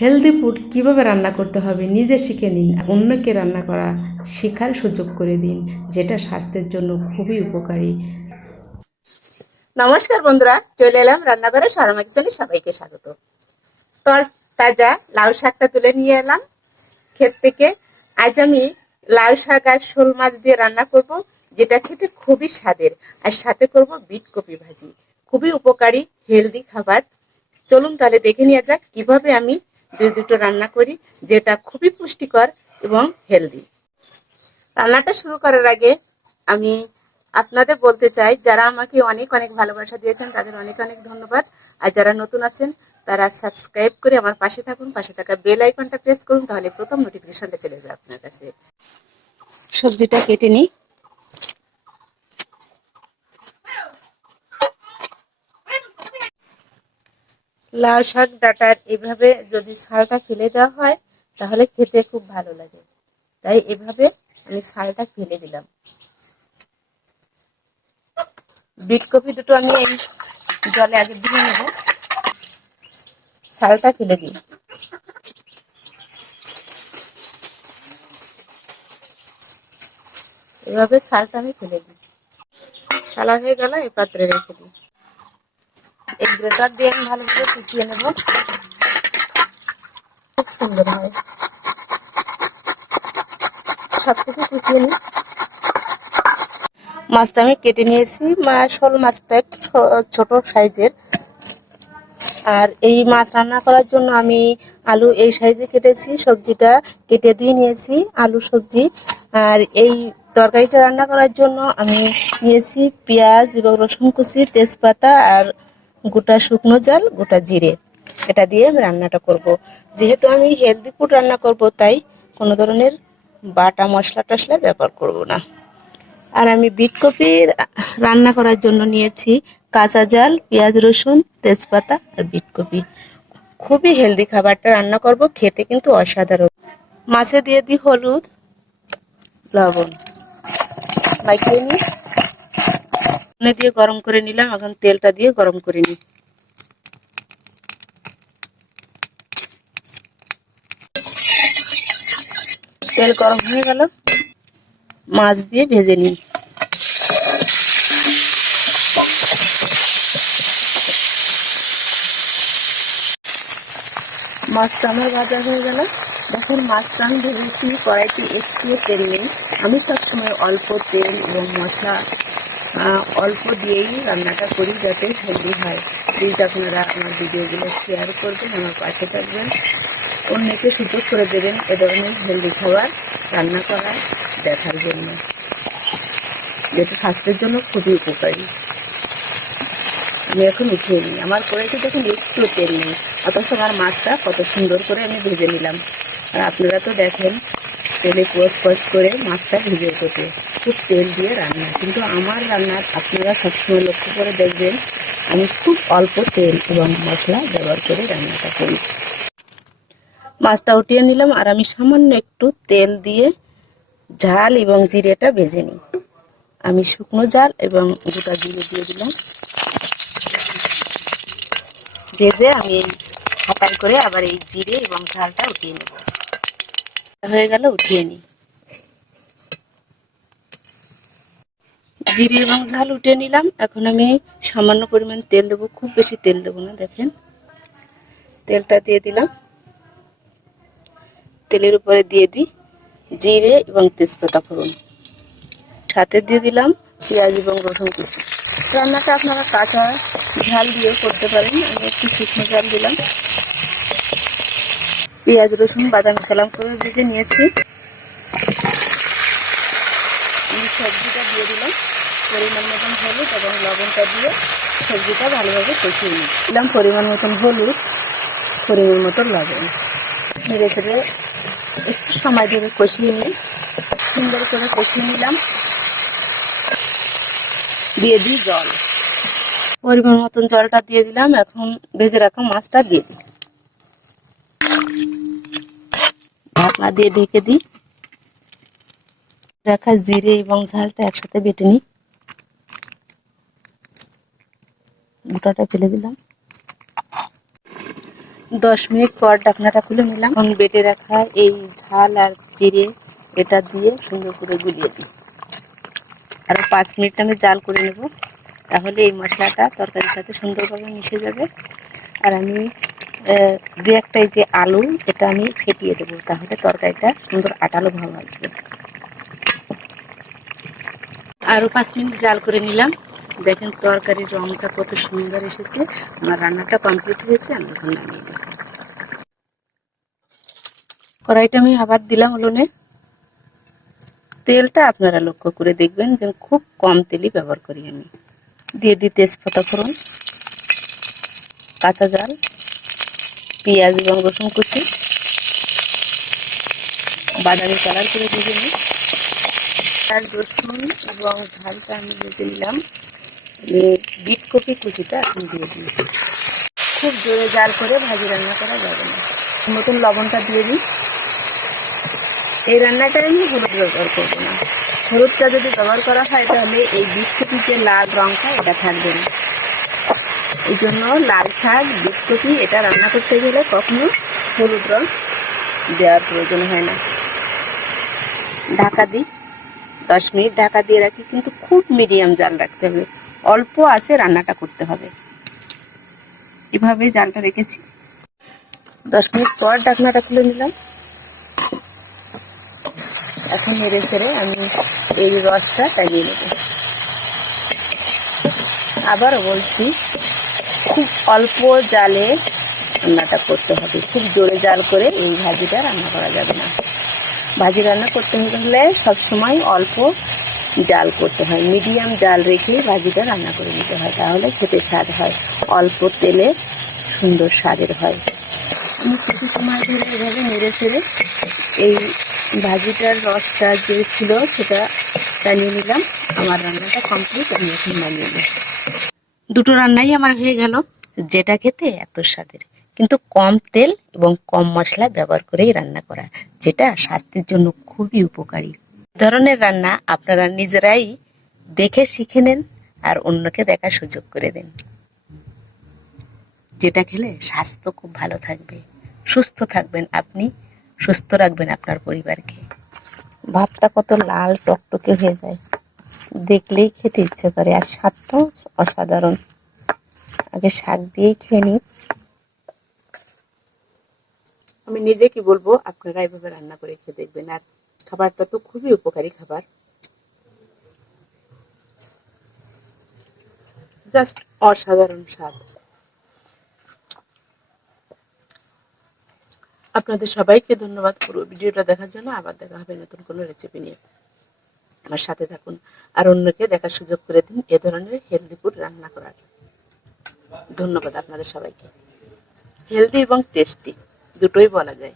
Healthy food কীভাবে রান্না করতে হবে নিজে শিখে নিন, অন্যকে রান্না করা শেখার সুযোগ করে দিন, যেটা স্বাস্থ্যের জন্য খুবই উপকারী। নমস্কার বন্ধুরা, চলে এলাম রান্নাঘরে শর্মা কিচেনে সবাইকে স্বাগত। তর তাজা লাউ শাকটা তুলে নিয়ে এলাম। ক্ষেত থেকে আজ আমি লাউ শাক আর শোল মাছ দিয়ে রান্না করব, যেটা খেতে খুবই স্বাদের। আর সাথে করব বিট কপি ভাজি। খুবই উপকারী হেলদি খাবার। চলুন তাহলে দেখে নিয়ে যাক কীভাবে আমি দুই দুটো রান্না করি, যেটা খুবই পুষ্টিকর এবং হেলদি রান্নাটা শুরু করার আগে আমি আপনাদের বলতে চাই, যারা আমাকে অনেক অনেক ভালোবাসা দিয়েছেন, তাদের অনেক অনেক ধন্যবাদ। আর যারা নতুন আছেন, তারা সাবস্ক্রাইব করে আমার পাশে থাকুন, পাশে থাকা বেল আইকনটা প্রেস করুন, তাহলে প্রথম নোটিফিকেশনটা চলে যাবে আপনার কাছে। সবজিটা কেটে নিই। লাউ শাক, ডাটার এভাবে যদি ছালটা ফেলে দেওয়া হয়, তাহলে খেতে খুব ভালো লাগে। তাই এভাবে আমি ছালটা ফেলে দিলাম। বিট কপি দুটো আমি এই জলে আগে দিয়ে নেব। ছালটা ফেলে দিই। এভাবে ছালটা আমি ফেলে দিই। সালা হয়ে গেল, এই পাত্রে রেখে দিই। গ্রেটার দিয়ে আমি ভালোভাবে কুচিয়ে নেব। খুব সুন্দর হয়। সব কিছু কুচিয়ে নিই। মাছটা আমি কেটে নিয়েছি। শোল মাছটা একটু ছোট সাইজের। আর এই মাছ রান্না করার জন্য আমি আলু এই সাইজে কেটেছি, সবজিটা কেটে দিয়ে নিয়েছি, আলু, সবজি। আর এই তরকারিটা রান্না করার জন্য আমি নিয়েছি পেঁয়াজ, এবং রসুন কুচি, তেজপাতা, আর গোটা শুকনো জাল, গোটা জিরে। এটা দিয়ে আমি রান্নাটা করব। যেহেতু আমি হেলদি ফুড রান্না করব, তাই কোনো ধরনের বাটা মশলা টশলা ব্যবহার করব না। আর আমি বিট কপি রান্না করার জন্য নিয়েছি কাঁচা জাল, পেঁয়াজ রসুন, তেজপাতা আর বিট কপি। খুবই হেলদি খাবারটা রান্না করব, খেতে কিন্তু অসাধারণ। মাছে দিয়ে দিই হলুদ, লবণ। মাখিয়ে নিই এনে দিয়ে গরম করে নিলাম, এখন তেলটা দিয়ে গরম করে নিই। তেল গরম হয়ে গেল, মাছ দিয়ে ভেজে নিই। মাছটা আমার ভাজা হয়ে গেল। দেখুন, মাছটা আমি ভেবেছি কড়াইতে একটু তেল নেই। আমি সবসময় অল্প তেল এবং মশলা অল্প দিয়েই রান্নাটা করি যাতে হেলদি হয়। প্লিজ আপনারা আমার ভিডিওগুলো শেয়ার করবেন, আমার পাশে থাকবেন। অন্যকে সুযোগ করে দেবেন এ ধরনের হেলদি খাবার রান্না করা দেখার জন্য। যেটা স্বাস্থ্যের জন্য খুবই উপকারী। আমি এখন উঠিয়ে নিই। আমার কড়াইতে দেখুন একটু তেল নেই, অথচ আমার মাছটা কত সুন্দর করে আমি ভেজে নিলাম। আর আপনারা তো দেখেন তেলে পোস্ট পোস্ট করে মাছটা ভেজে ওঠে খুব তেল দিয়ে রান্না। কিন্তু আমার রান্নার আপনারা সবসময় লক্ষ্য করে দেখবেন, আমি খুব অল্প তেল এবং মশলা ব্যবহার করে রান্নাটা করি। মাছটা উঠিয়ে নিলাম আর আমি সামান্য একটু তেল দিয়ে ঝাল এবং জিরেটা ভেজে নিই। আমি শুকনো জাল এবং গোটা জিরে দিয়ে দিলাম। ভেজে আমি হাতায় করে আবার এই জিরে এবং ঝালটা উঠিয়ে নেব হয়ে গেল, উঠিয়ে নিই। জিরে এবং ঝাল উঠিয়ে নিলাম। এখন আমি সামান্য পরিমাণ তেল দেবো, খুব বেশি তেল দেবো না, দেখেন। তেলটা দিয়ে দিলাম। তেলের উপরে দিয়ে দিই জিরে এবং তেজপাতা ফোড়ন। সাথে দিয়ে দিলাম পেঁয়াজ এবং রসুন কুচি। রান্নাটা আপনারা কাঁচা ঝাল দিয়েও করতে পারেন। আমি একটু শুকনো ঝাল দিলাম। পেঁয়াজ, রসুন, বাদাম, সালাম করে ভেজে নিয়েছি। আমি সবজিটা দিয়ে দিলাম। পরিমাণ মতন হলুদ এবং লবণটা দিয়ে সবজিটা ভালোভাবে কষিয়ে নিই দিলাম পরিমাণ মতন হলুদ, পরিমাণ মতন লবণ। নেড়ে ছেড়ে একটু সময় ধরে কষিয়ে নিই। সুন্দর করে কষিয়ে নিলাম। দিয়ে দিই জল। পরিমাণ মতন জলটা দিয়ে দিলাম। এখন ভেজে রাখা মাছটা দিয়ে দিই। ঢাকনা দিয়ে ঢেকে দিই। রাখা জিরে এবং ঝালটা একসাথে বেটে নিই। গোটাটা ফেলে দিলাম। দশ মিনিট পর ঢাকনাটা খুলে নিলাম। এখন বেটে রাখা এই ঝাল আর জিরে এটা দিয়ে সুন্দর করে গুলিয়ে দিই। আরও পাঁচ মিনিট আমি জাল করে নেব। তাহলে এই মশলাটা তরকারির সাথে সুন্দরভাবে মিশে যাবে। আর আমি দু একটা এই যে আলু, এটা আমি ফেটিয়ে দেবো। তাহলে তরকারিটা সুন্দর আটালো ভাব আসবে। আরও পাঁচ মিনিট জাল করে নিলাম। দেখেন তরকারির রংটা কত সুন্দর এসেছে। আমার রান্নাটা কমপ্লিট হয়েছে, আমি এখন নামিয়ে নেব। কড়াইটা আমি আবার দিলাম উনুনে। তেলটা আপনারা লক্ষ্য করে দেখবেন যে খুব কম তেলই ব্যবহার করি আমি। দিয়ে দিই তেজপাতা ফোড়ন, কাঁচা জাল। পেঁয়াজ এবং রসুন কুচি। বাদামি কালার করে দিয়ে নিই। আর রসুন এবং ঝালটা আমি দিয়ে বিট কপি কুচিটা এখন দিয়ে দিই। খুব জোরে জাল করে ভাজি রান্না করা যাবে না। নতুন লবণটা দিয়ে দিই। এই রান্নাটায় আমি হলুদ ব্যবহার করব না। হলুদটা যদি ব্যবহার করা হয় তাহলে এই বিট বিস্কুটির যে লাল রঙটা এটা থাকবে না। এই জন্য লাল শাক বিস্কুটি এটা রান্না করতে গেলে কখনো হলুদ রং দেওয়ার প্রয়োজন হয় না। ঢাকা দিই, দশ মিনিট ঢাকা দিয়ে রাখি, কিন্তু খুব মিডিয়াম জাল রাখতে হবে। অল্প আছে, রান্নাটা করতে হবে। এভাবে জালটা রেখেছি। দশ মিনিট পর ঢাকনাটা খুলে নিলাম। এখন নেড়ে ছেড়ে আমি এই রসটা টাঙিয়ে নেব। আবারও বলছি খুব অল্প জালে রান্নাটা করতে হবে। খুব জোরে জাল করে এই ভাজিটা রান্না করা যাবে না। ভাজি রান্না করতে হলে সবসময় অল্প জাল করতে হয়। মিডিয়াম জাল রেখে ভাজিটা রান্না করে নিতে হয়। তাহলে খেতে স্বাদ হয়। অল্প তেলে সুন্দর স্বাদের হয়। আমি কিছু সময় ধরে এভাবে নেড়ে ছেড়ে এই ভাজিটার রসটা যে ছিল সেটা টানিয়ে নিলাম। আমার রান্নাটা কমপ্লিট আমি এখন নামিয়ে নিই দুটো রান্নাই আমার হয়ে গেল। যেটা খেতে এত স্বাদের। কিন্তু কম তেল এবং কম মশলা ব্যবহার করেই রান্না করা, যেটা স্বাস্থ্যের জন্য খুবই উপকারী। ধরনের রান্না আপনারা নিজেরাই দেখে শিখে নেন আর অন্যকে দেখার সুযোগ করে দেন। যেটা খেলে স্বাস্থ্য খুব ভালো থাকবে। সুস্থ থাকবেন আপনি, সুস্থ রাখবেন আপনার পরিবারকে। ভাতটা কত লাল টকটকে হয়ে যায়। দেখলেই খেতে ইচ্ছে করে। আর স্বাদটাও অসাধারণ। আগে শাক দিয়েই খেয়ে নিই। আমি নিজে কি বলব, আপনারা এভাবে রান্না করে খেয়ে দেখবেন। আর খাবারটা তো খুবই উপকারী খাবার। জাস্ট অসাধারণ স্বাদ। আপনাদের সবাইকে ধন্যবাদ পুরো ভিডিওটা দেখার জন্য। আবার দেখা হবে নতুন কোনো রেসিপি নিয়ে। আমার সাথে থাকুন। আর অন্যকে দেখার সুযোগ করে দিন এ ধরনের হেলদি ফুড রান্না করার। ধন্যবাদ আপনাদের সবাইকে। হেলদি এবং টেস্টি দুটোই বলা যায়।